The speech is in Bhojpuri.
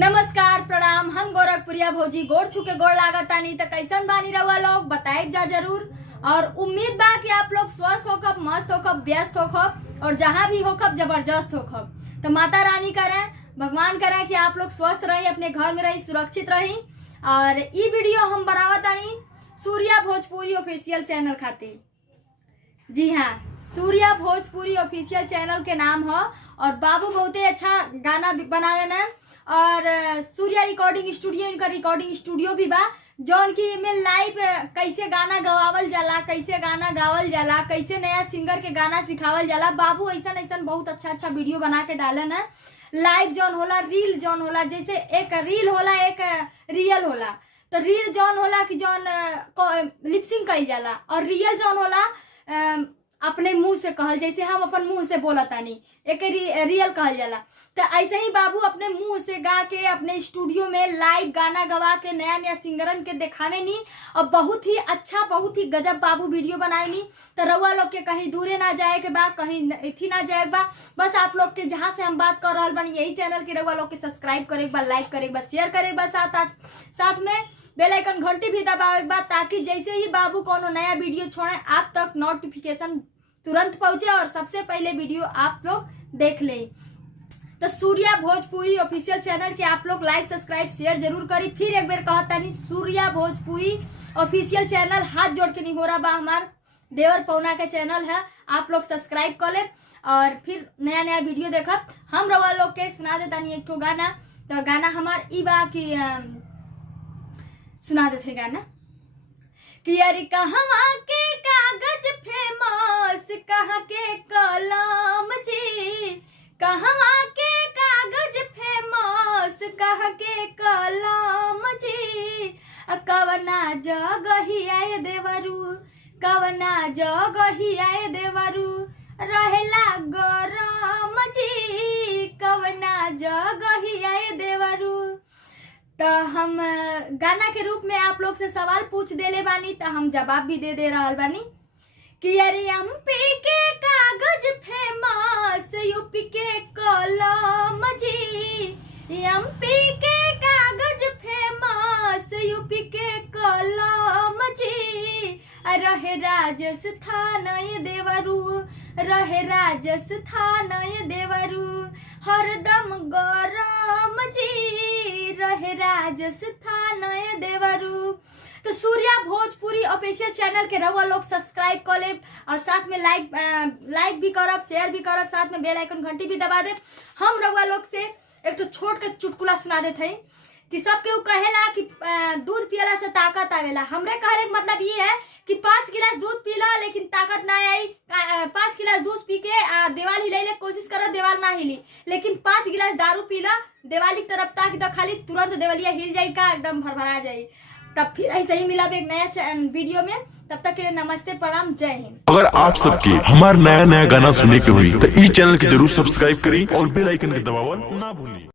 नमस्कार प्रणाम। हम गोरखपुरिया भौजी गोड़ छुके गोड़ लागतानी त कैसन बानी रहुआ लोग बताए जा जरूर। और उम्मीद बा कि आप लोग स्वस्थ होखब, मस्त होखब, व्यस्त होखब और जहाँ भी होखब जबरदस्त होखब। तो माता रानी करें, भगवान करें कि आप लोग स्वस्थ रही, अपने घर में रही, सुरक्षित रही। और ई वीडियो हम बनावतानी सूर्या भोजपुरी ऑफिशियल चैनल खातिर। जी हाँ, सूर्या भोजपुरी ऑफिशियल चैनल के नाम है। और बाबू बहुते अच्छा गाना बनावे ना। और सूर्या रिकॉर्डिंग स्टूडियो, इनका रिकॉर्डिंग स्टूडियो भी बा जौन की में लाइव कैसे गाना गवावल जाला, कैसे गाना गावल जाला, कैसे नया सिंगर के गाना सिखावल जाला। बाबू ऐसा ऐसा बहुत अच्छा वीडियो बना के डाले ना। लाइव जौन होला, रील जौन होला, जैसे एक रील होला एक रियल होला। तो रील जौन होला कि जौन लिपसिंग कइल जाला और रियल जौन होला अपने मुंह से कहल, जैसे हम अपन मुंह से बोलतानी एक रियल कहल जाला। तो ऐसे ही बाबू अपने मुंह से गा के अपने स्टूडियो में लाइव गाना गवा के नया नया सिंगरन के दिखावे नी। और बहुत ही अच्छा, बहुत ही गजब बाबू वीडियो बनाए नी। तो रउआ लोग के कहीं दूरे ना जाए के बा, कहीं इथी ना जाए बा। बस आप लोग के जहाँ से हम बात कर रहा बानी यही चैनल के रउआ लोग के सब्सक्राइब करे बा, लाइक करे बा, शेयर करे बा, साथ में बेल आइकन घंटी भी दबावे बा, ताकि जैसे ही बाबू कोनो नया वीडियो छोड़े आप तक नोटिफिकेशन तुरंत पहुंचे और सबसे पहले वीडियो आप लोग देख ले। तो सूर्या भोजपुरी ऑफिशियल चैनल के आप लोग लाइक, सब्सक्राइब, शेयर जरूर करी। फिर एक बार कहतानी सूर्या भोजपुरी ऑफिशियल चैनल हाथ जोड़ के नहीं हो रहा बा, हमार देवर पौना के चैनल है। आप लोग सब्सक्राइब कर ले और फिर नया नया वीडियो देखब। हम रउआ लोग के सुना देतानी एक ठो गाना। तो गाना हमार ई बा कि सुना देते गाना कि अरे कहवा के कागज फेमस, कहाँ के कलम जी, कहवा के कागज फेमस, कहाँ के कलम जी। कवना जगही आए देवरू, कवना जगही आए देवरू, रहेला गरम जी, कवना जगही आए देवरू। तो हम गाना के रूप में आप लोग से सवाल पूछ देले बानी, तो हम जवाब भी दे रहल बानी कि अरे एमपी के कागज फेमस, यूपी के कलम जी, एमपी के कागज फेमस, यूपी के कलम जी। रहे राजस्थान ये देवरू, रहे राजस्थान ये देवरू, हरदम गरम जी, रहे राजस्थान ये देवरू। तो सूर्या भोजपुरी ऑफिशियल चैनल के रउआ लोग सब्सक्राइब कर ले और साथ में लाइक भी करब, शेयर भी करब, साथ में बेल आइकन घंटी भी दबा दे। हम रउआ लोग से एक तो छोट के चुटकुला सुना देते हैं कि सब केहू कहेला कि दूध पियला से ताकत आवेला। हमरे कहले के मतलब ये है कि 5 गिलास दूध पीला लेकिन ताकत ना आई। 5 गिलास दूध पी के दीवार हिलाइले कोशिश करो, दीवार ना हिली। लेकिन 5 गिलास दारू पीला देवाली की तरफ ताकि तो खाली तुरंत देवलिया हिल जाई का एकदम भरभरा जाई। तब फिर ऐसे ही मिला एक नया वीडियो में। तब तक के लिए नमस्ते, प्रणाम, जय हिंद। अगर आप सबके हमारा नया गाना सुनने के हुई तो इस चैनल के जरूर सब्सक्राइब करें और बेल आइकन के दबावन ना भूलिए।